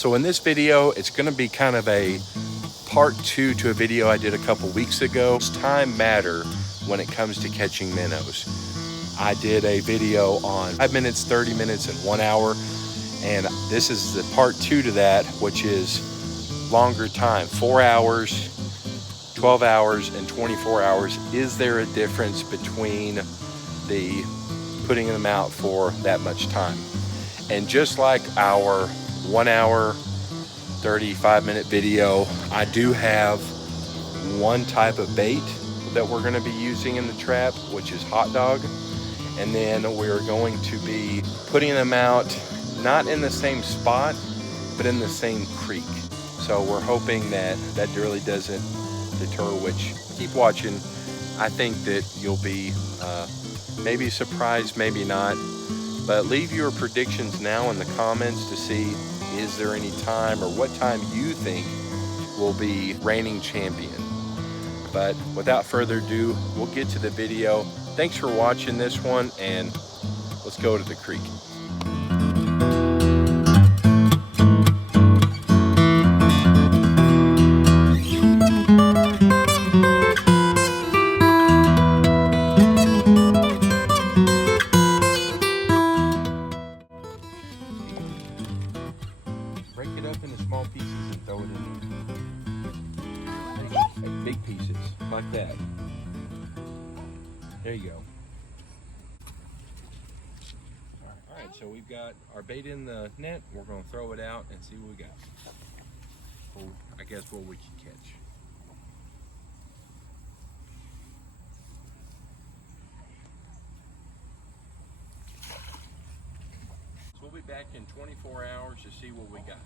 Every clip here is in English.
So in this video, it's gonna be kind of a part 2 to a video I did a couple weeks ago. Does time matter when it comes to catching minnows? I did a video on 5 minutes, 30 minutes, and 1 hour. And this is the part 2 to that, which is longer time, 4 hours, 12 hours, and 24 hours. Is there a difference between the putting them out for that much time? And just like our 1 hour, 35-minute video, I do have one type of bait that we're gonna be using in the trap, which is hot dog. And then we're going to be putting them out, not in the same spot, but in the same creek. So we're hoping that that really doesn't deter, which, keep watching. I think that you'll be maybe surprised, maybe not. But leave your predictions now in the comments to see, is there any time or what time you think will be reigning champion. But without further ado, we'll get to the video. Thanks for watching this one, and let's go to the creek. Break it up into small pieces and throw it in there. Like big pieces, like that. There you go. All right, so we've got our bait in the net. We're gonna throw it out and see what we got. Well, I guess what we can catch. So we'll be back in 24 hours to see what we got.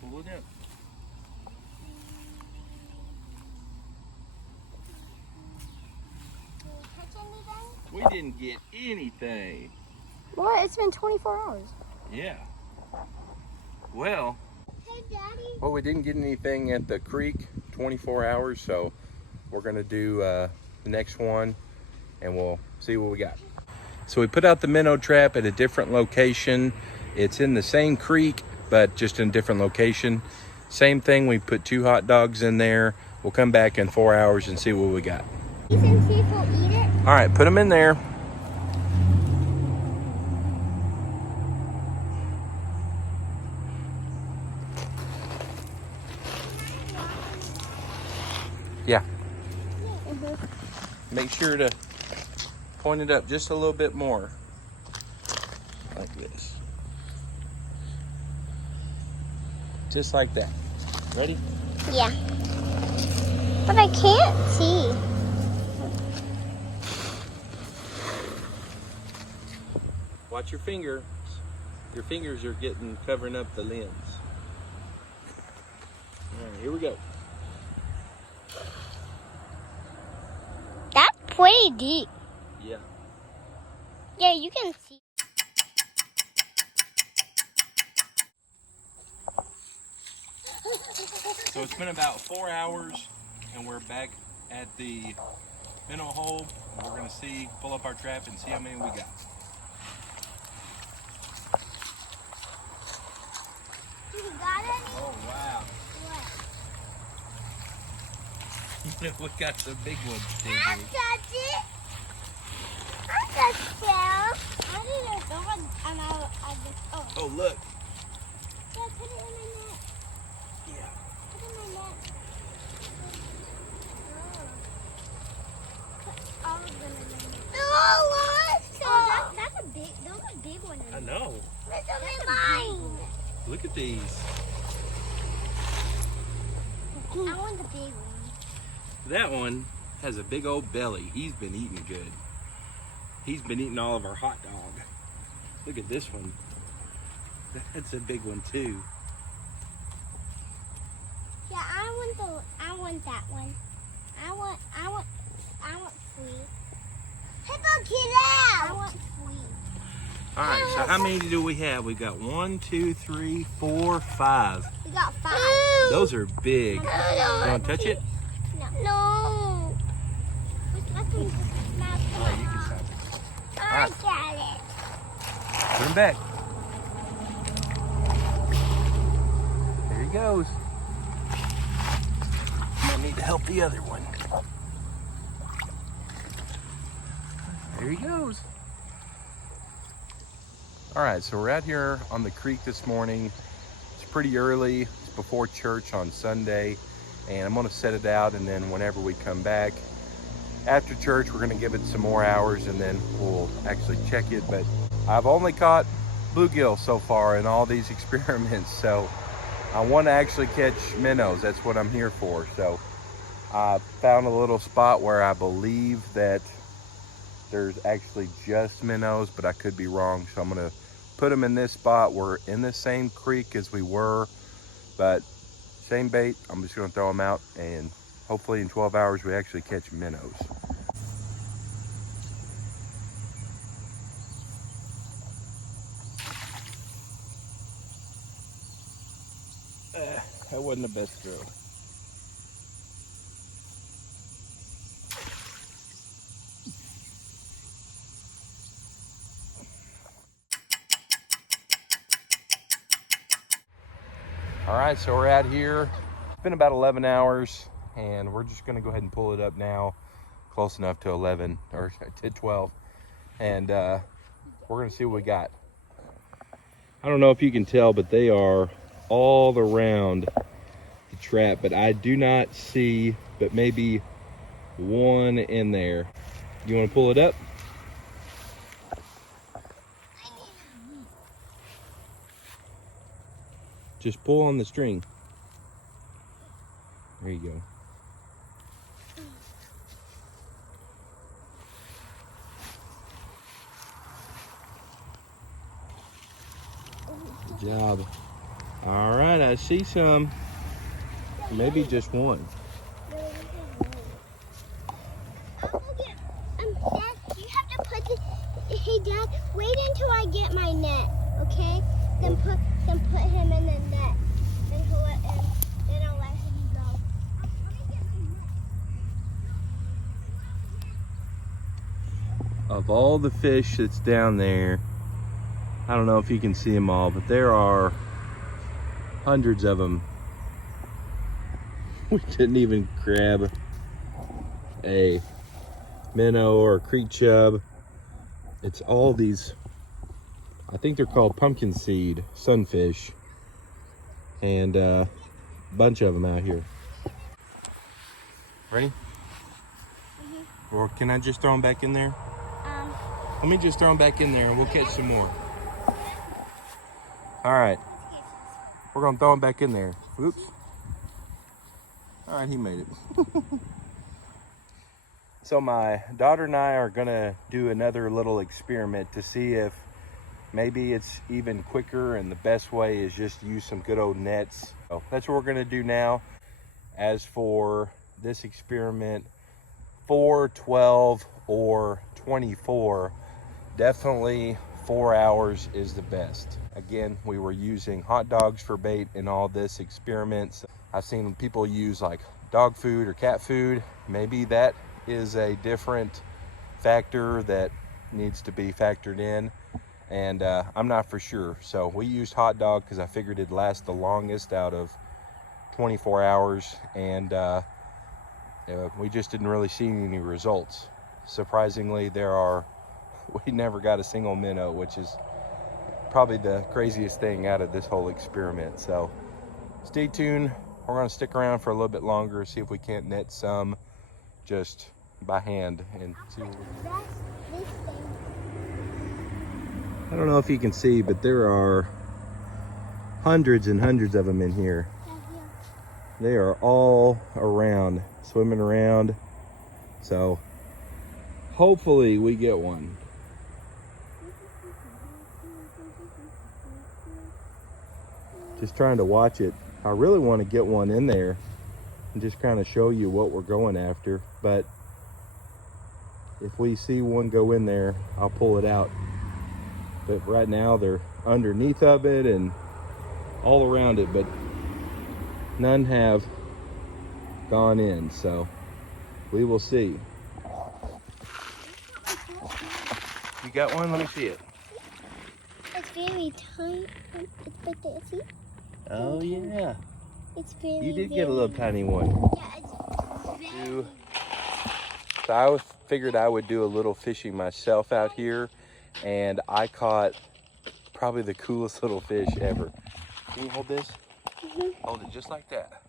Pull it up. We didn't get anything. What? It's been 24 hours. Yeah. Well, Hey, Daddy. well, we didn't get anything at the creek, 24 hours, so we're gonna do the next one and we'll see what we got. So we put out the minnow trap at a different location. It's in the same creek, but just in a different location. Same thing, we put 2 hot dogs in there. We'll come back in 4 hours and see what we got. Ethan, see if we'll eat it. All right, put them in there. Yeah. Make sure to point it up just a little bit more. Like this. Just like that. Ready? Yeah. But I can't see. Watch your finger. Your fingers are covering up the lens. All right, here we go. That's pretty deep. Yeah. Yeah, you can see. So it's been about 4 hours and we're back at the minnow hole. We're gonna pull up our trap and see how many we got. You got any? Oh, wow. What? We got some big ones, I baby. touched it. I touched it. I didn't go and I just, Oh, look. Yeah, put it in my net. Yeah. Put it in my net. Put all of them in my net. Oh, that's a big, those are big ones. I know. That's mine. Look at these. I want the big one. That one has a big old belly. He's been eating good. He's been eating all of our hot dog. Look at this one. That's a big one too. Yeah, I want that one. I want free. Hippo killer! I want free. All right, so how many do we have? We got 1, 2, 3, 4, 5. We got 5. Those are big. No. You want to touch it? No. Oh, you can touch it. I got it. Put him back. There he goes. Might need to help the other one. There he goes. All right, so we're out here on the creek this morning. It's pretty early. It's before church on Sunday, and I'm gonna set it out, and then whenever we come back after church, we're gonna give it some more hours, and then we'll actually check it. But I've only caught bluegill so far in all these experiments, so I want to actually catch minnows. That's what I'm here for. So I found a little spot where I believe that there's actually just minnows, but I could be wrong. So I'm gonna put them in this spot. We're in the same creek as we were, but same bait. I'm just gonna throw them out, and hopefully in 12 hours we actually catch minnows. That wasn't the best throw. All right, so we're out here. It's been about 11 hours, and we're just gonna go ahead and pull it up now, close enough to 11 or to 12, and we're gonna see what we got. I don't know if you can tell, but they are all around the trap, but I do not see but maybe one in there. You want to pull it up? Just pull on the string. There you go. Good job. All right, I see some. Maybe just one. Dad, you have to put the. Hey, Dad, wait until I get my net, okay? Then put him in the net. Then I'll let him go. Of all the fish that's down there, I don't know if you can see them all, but there are hundreds of them. We didn't even grab a minnow or a creek chub. It's all these, I think they're called pumpkin seed sunfish, and a bunch of them out here. Ready? Mm-hmm. Or can I just throw them back in there? Let me just throw them back in there and we'll catch some more. All right, we're gonna throw them back in there. Oops. All right, he made it. So my daughter and I are gonna do another little experiment to see if maybe it's even quicker, and the best way is just use some good old nets. So that's what we're gonna do now. As for this experiment, 4, 12, or 24, definitely 4 hours is the best. Again, we were using hot dogs for bait in all this experiments. I've seen people use like dog food or cat food. Maybe that is a different factor that needs to be factored in, and I'm not for sure. So we used hot dog because I figured it'd last the longest out of 24 hours, and we just didn't really see any results. Surprisingly, we never got a single minnow, which is probably the craziest thing out of this whole experiment. So stay tuned. We're gonna stick around for a little bit longer, see if we can't net some just by hand and see what we can. I don't know if you can see, but there are hundreds and hundreds of them in here. They are all around, swimming around. So hopefully we get one. Just trying to watch it. I really want to get one in there and just kind of show you what we're going after. But if we see one go in there, I'll pull it out. But right now they're underneath of it and all around it, but none have gone in, so we will see. You got one? Let me see it. It's very tiny. It's right there. See? Oh yeah. It's very. You did get a little tiny one. Yeah, it's very. So I figured I would do a little fishing myself out here, and I caught probably the coolest little fish ever. Can you hold this? Hold it just like that.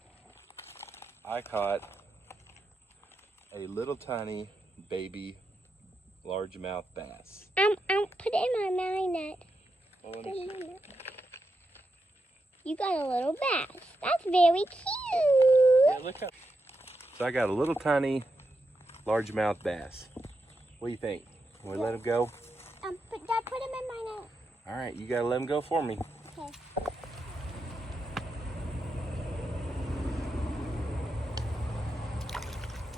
I caught a little tiny baby largemouth bass. Put it in my net. Oh, You got a little bass. That's very cute. yeah, look up. So I got a little tiny largemouth bass. What do you think? Can we let him go? Dad, put him in my net. All right, you gotta let him go for me. Okay.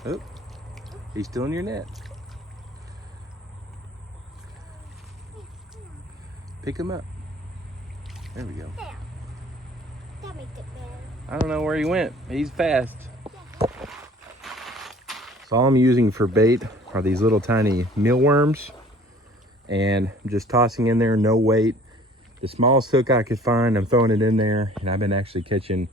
Oh, he's still in your net. Pick him up. There we go. There. That makes it better. I don't know where he went. He's fast. So all I'm using for bait are these little tiny mealworms, and I'm just tossing in there, no weight. The smallest hook I could find, I'm throwing it in there, and I've been actually catching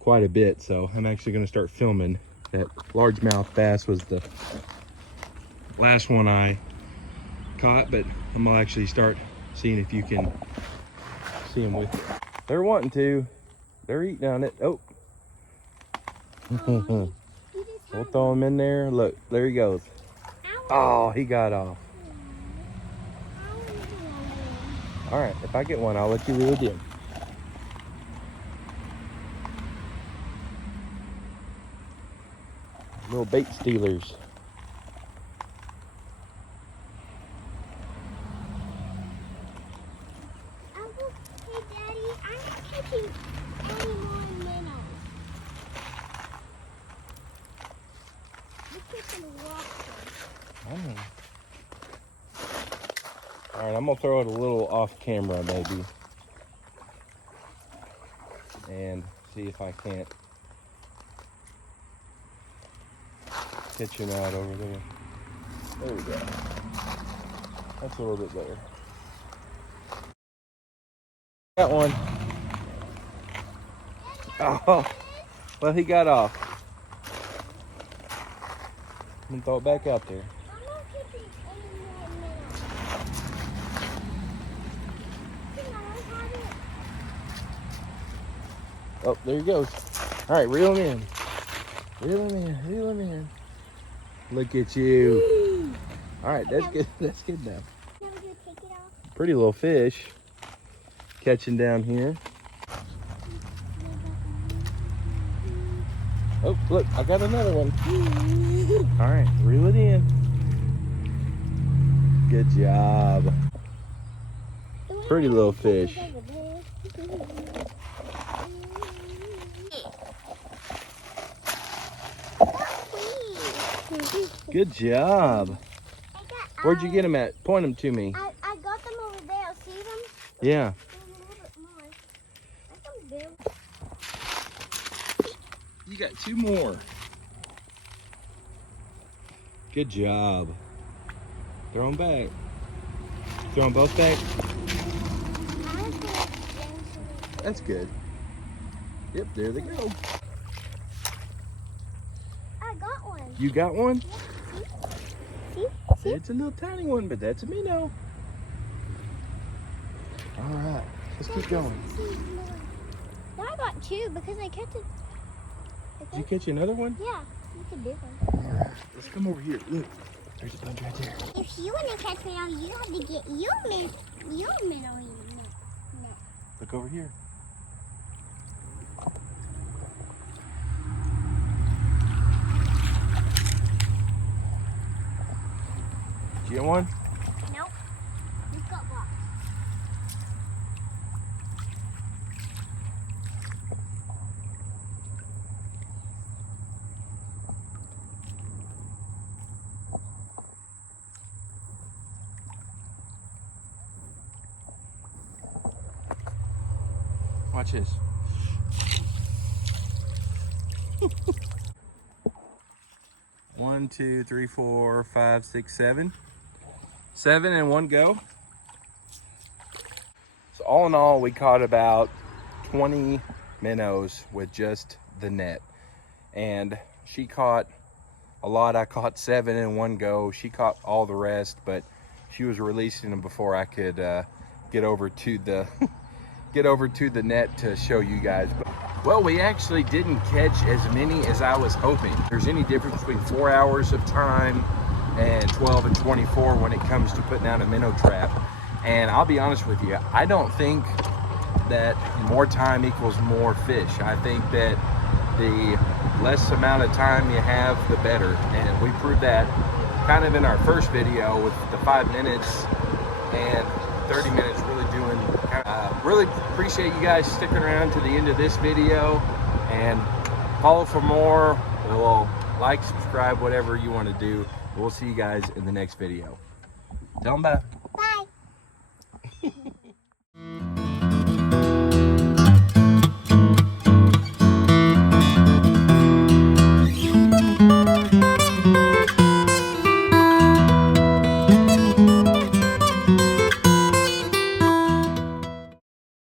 quite a bit. So I'm actually gonna start filming. That largemouth bass was the last one I caught, but I'm gonna actually start seeing if you can see them with you. They're wanting to. They're eating on it. Oh. We'll throw him in there. Look, there he goes. Oh, he got off. All right, if I get one, I'll let you reel it in. Little bait stealers. Hey, Daddy, I'm not catching any more minnows. Look at the water. All right, I'm gonna throw it a little off camera maybe, and see if I can't catch him out over there. There we go. That's a little bit better. Got one. Oh, well, he got off. I'm gonna throw it back out there. I'm not catching any more minnows. Oh, there he goes. All right, reel him in. Reel him in, reel him in. Look at you. All right, that's good. That's good now. Now we're gonna take it off. Pretty little fish catching down here. Oh, look, I got another one. All right, reel it in. Good job. Pretty little fish. Good job. Where'd you get them at? Point them to me. I got them over there. See them? Yeah. You got two more. Good job. Throw them back. Throw them both back. That's good. Yep, there they go. I got one. You got one? See? See? It's a little tiny one, but that's a minnow. All right, let's keep going. Now I got two because I kept it. Did you catch another one? Yeah, it's a big one. All right, let's come over here. Look, there's a bunch right there. If you want to catch minnow, you have to get your minnow in the net. Look over here. Did you get one? Nope. We've got lots. Watch this. One, two, three, four, five, six, seven. 7 in one go. So all in all, we caught about 20 minnows with just the net. And she caught a lot. I caught 7 in one go. She caught all the rest, but she was releasing them before I could get over to the net to show you guys. Well, we actually didn't catch as many as I was hoping. There's any difference between 4 hours of time and 12 and 24 when it comes to putting down a minnow trap. And I'll be honest with you, I don't think that more time equals more fish. I think that the less amount of time you have, the better. And we proved that kind of in our first video with the 5 minutes and 30 minutes really doing. Really appreciate you guys sticking around to the end of this video, and follow for more. We'll like, subscribe, whatever you want to do. We'll see you guys in the next video. Tell them bye.